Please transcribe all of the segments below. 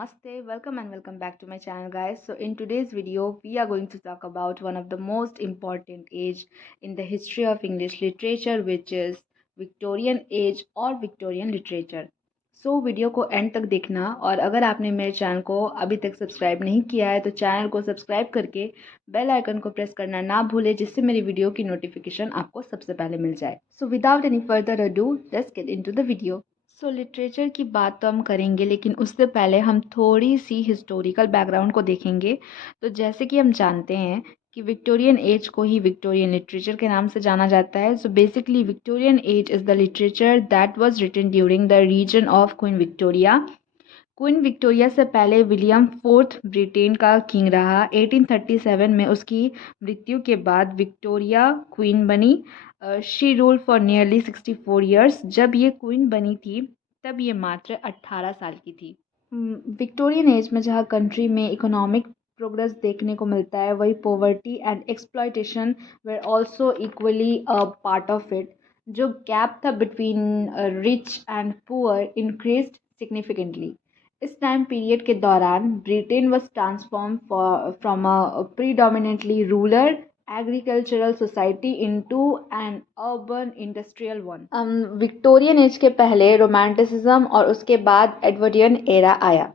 Namaste, welcome and welcome back to my channel guys. So in today's video we are going to talk about one of the most important age in the history of English literature, which is Victorian age or Victorian literature. So video को and तक देखना, और अगर आपने मेरे channel को अभी तक सब्सक्राइब नहीं किया है तो चैनल को सब्सक्राइब करके बेल आइकन को प्रेस करना ना भूले, जिससे मेरी वीडियो की नोटिफिकेशन आपको सबसे पहले मिल जाए. So without any further ado, let's get into the video. Literature की बात तो हम करेंगे, लेकिन उससे पहले हम थोड़ी सी हिस्टोरिकल बैकग्राउंड को देखेंगे. तो जैसे कि हम जानते हैं कि विक्टोरियन एज को ही विक्टोरियन लिटरेचर के नाम से जाना जाता है. So basically Victorian age is the literature that was written during the reign of Queen Victoria. Queen Victoria से पहले विलियम फोर्थ ब्रिटेन का किंग रहा. 1837 में उसकी मृत्यु के बाद विक्टोरिया क्वीन बनी. She rule for nearly 64 years. जब ये क्वीन बनी थी तब ये मात्र 18 साल की थी. विक्टोरियन एज में जहाँ कंट्री में इकोनॉमिक प्रोग्रेस देखने को मिलता है, वही poverty and exploitation were also equally a part of it. जो गैप था between rich and poor increased significantly. इस टाइम पीरियड के दौरान Britain was transform from a predominantly rural agricultural society into an urban industrial one. Victorian age के पहले romanticism और उसके बाद एडवर्डियन एरा आया.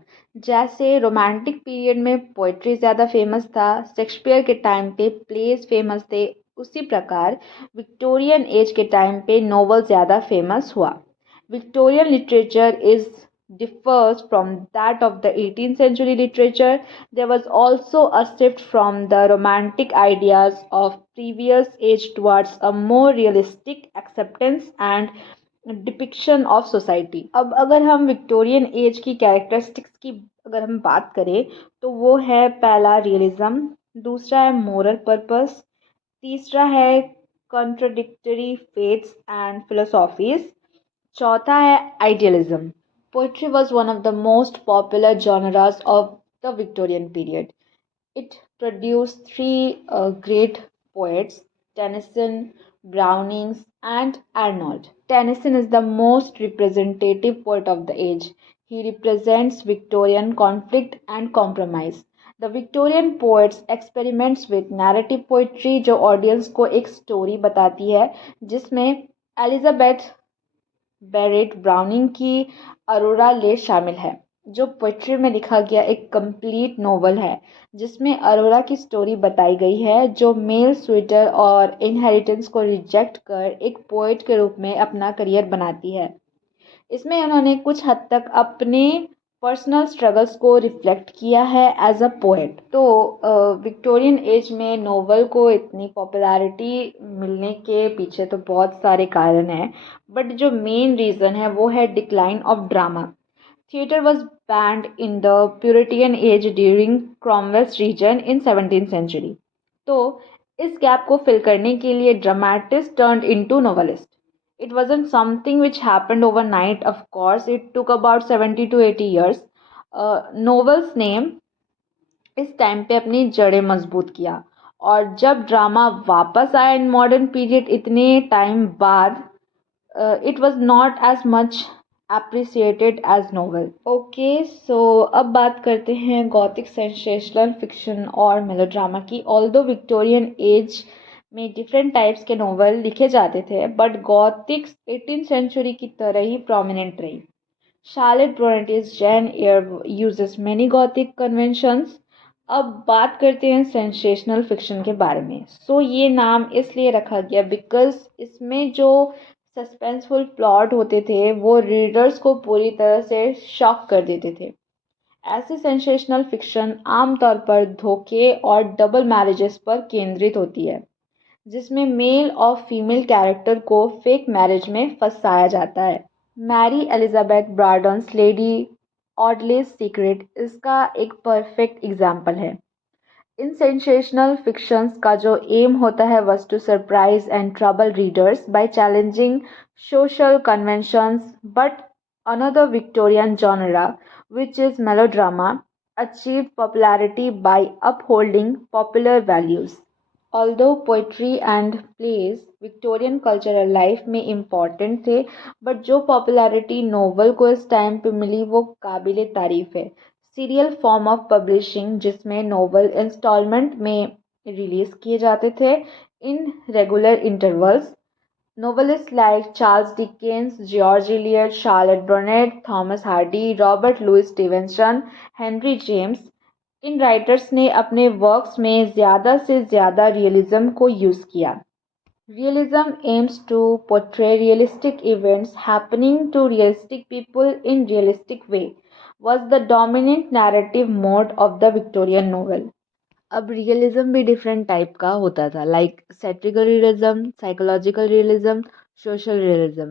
जैसे रोमांटिक पीरियड में पोइट्री ज़्यादा फेमस था, शेक्सपियर के टाइम पे प्लेस फेमस थे, उसी प्रकार विक्टोरियन एज के टाइम पे नॉवल ज़्यादा फेमस हुआ. Victorian literature differs from that of the 18th century literature. There was also a shift from the romantic ideas of previous age towards a more realistic acceptance and depiction of society. अब अगर हम Victorian age की characteristics की अगर हम बात करें तो वो है, पहला रियलिज्म, दूसरा है मोरल पर्पस, तीसरा है कॉन्ट्रडिक्टरी फेथ्स एंड फिलोसॉफीज, चौथा है idealism. Poetry was one of the most popular genres of the Victorian period. It produced three great poets, Tennyson, Browning, and Arnold. Tennyson is the most representative poet of the age. He represents Victorian conflict and compromise. The Victorian poets experiments with narrative poetry, जो audience को एक story बताती है, जिसमें Elizabeth Barrett browning की अरोरा ले शामिल है, जो पोइट्री में लिखा गया एक कंप्लीट नोवेल है, जिसमें अरोरा की स्टोरी बताई गई है, जो मेल स्वीटर और इनहेरिटेंस को रिजेक्ट कर एक पोइट के रूप में अपना करियर बनाती है. इसमें उन्होंने कुछ हद तक अपने पर्सनल स्ट्रगल्स को रिफ्लेक्ट किया है एज अ पोएट. तो विक्टोरियन एज में नोवेल को इतनी पॉपुलैरिटी मिलने के पीछे तो बहुत सारे कारण हैं, बट जो मेन रीज़न है वो है decline of drama. Theatre was banned in the Puritan age during Cromwell's reign in 17th century. तो इस गैप को फिल करने के लिए dramatist turned into novelist. It wasn't something which happened overnight, of course. It took about 70 to 80 years. Novels ने इस time पे अपनी जड़ें मजबूत किया, और जब ड्रामा वापस आया इन मॉडर्न पीरियड इतने टाइम बाद, it was not as much appreciated as novel. Okay, so अब बात करते हैं गॉथिक सेंसेशनल फिक्शन और मेलोड्रामा की. ऑल्दो विक्टोरियन एज में डिफरेंट टाइप्स के नोवेल लिखे जाते थे, बट गॉथिक 18th सेंचुरी की तरह ही प्रोमिनेंट रही. Charlotte Bronte's Jane Eyre uses many Gothic conventions. अब बात करते हैं सेंसेशनल फिक्शन के बारे में. ये नाम इसलिए रखा गया बिकॉज इसमें जो सस्पेंसफुल प्लॉट होते थे वो रीडर्स को पूरी तरह से शॉक कर देते थे. ऐसी सेंसेशनल फिक्शन आमतौर पर धोखे और डबल मैरिजेस पर केंद्रित होती है, जिसमें मेल और फीमेल कैरेक्टर को फेक मैरिज में फंसाया जाता है. मैरी एलिजाबेथ ब्राडन्स लेडी ऑडलेस सीक्रेट इसका एक परफेक्ट एग्जाम्पल है. इन सेंसेशनल फिक्शंस का जो एम होता है was to surprise and trouble readers by challenging social conventions, but another Victorian genre, which is melodrama, achieved popularity by upholding popular values. Although poetry and plays Victorian cultural life में important थे, but जो popularity novel को इस time पे मिली वो काबिल तारीफ है. सीरियल फॉर्म ऑफ पब्लिशिंग जिसमें नोवेल इंस्टॉलमेंट में रिलीज किए जाते थे in regular intervals. Novelists like Charles Dickens, George Eliot, Charlotte Brontë, Thomas Hardy, Robert Louis Stevenson, Henry James, इन राइटर्स ने अपने वर्क्स में ज़्यादा से ज़्यादा रियलिज्म को यूज़ किया। Realism aims to portray realistic events happening to realistic people in realistic way was the dominant narrative mode of the Victorian novel. अब रियलिज्म भी डिफरेंट टाइप का होता था like satirical realism, psychological realism, social realism.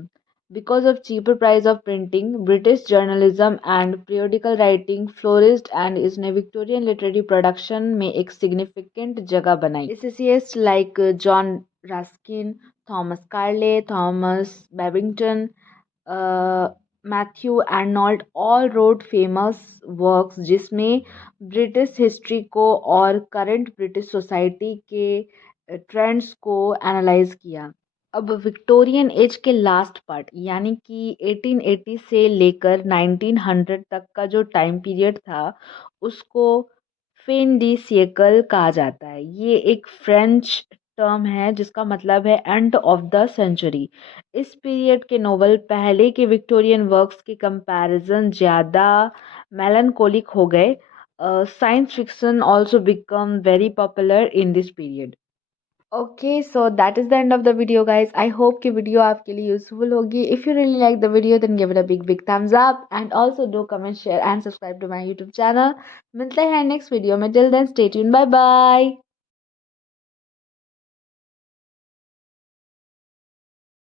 Because of cheaper price of printing British journalism and periodical writing flourished and इसने Victorian literary production में एक significant जगह बनाई। Essayists like John Ruskin, Thomas Carlyle, Thomas Babington, Matthew Arnold all wrote famous works जिसमें British history को और current British society के trends को एनालाइज किया। अब विक्टोरियन एज के लास्ट पार्ट यानी कि 1880 से लेकर 1900 तक का जो टाइम पीरियड था उसको फिन डी सिएकल कहा जाता है। ये एक फ्रेंच टर्म है जिसका मतलब है एंड ऑफ द सेंचुरी। इस पीरियड के नोवेल पहले के विक्टोरियन वर्क्स के कंपैरिजन ज़्यादा मेलनकोलिक हो गए। Science fiction also become very popular in this period. Okay so that is the end of the video guys. I hope कि video आपके लिए यूजफुल होगी। If you really like the video then give it a big big thumbs up and also do comment share and subscribe to my YouTube channel. मिलते हैं next video में। Till then stay tuned, bye bye.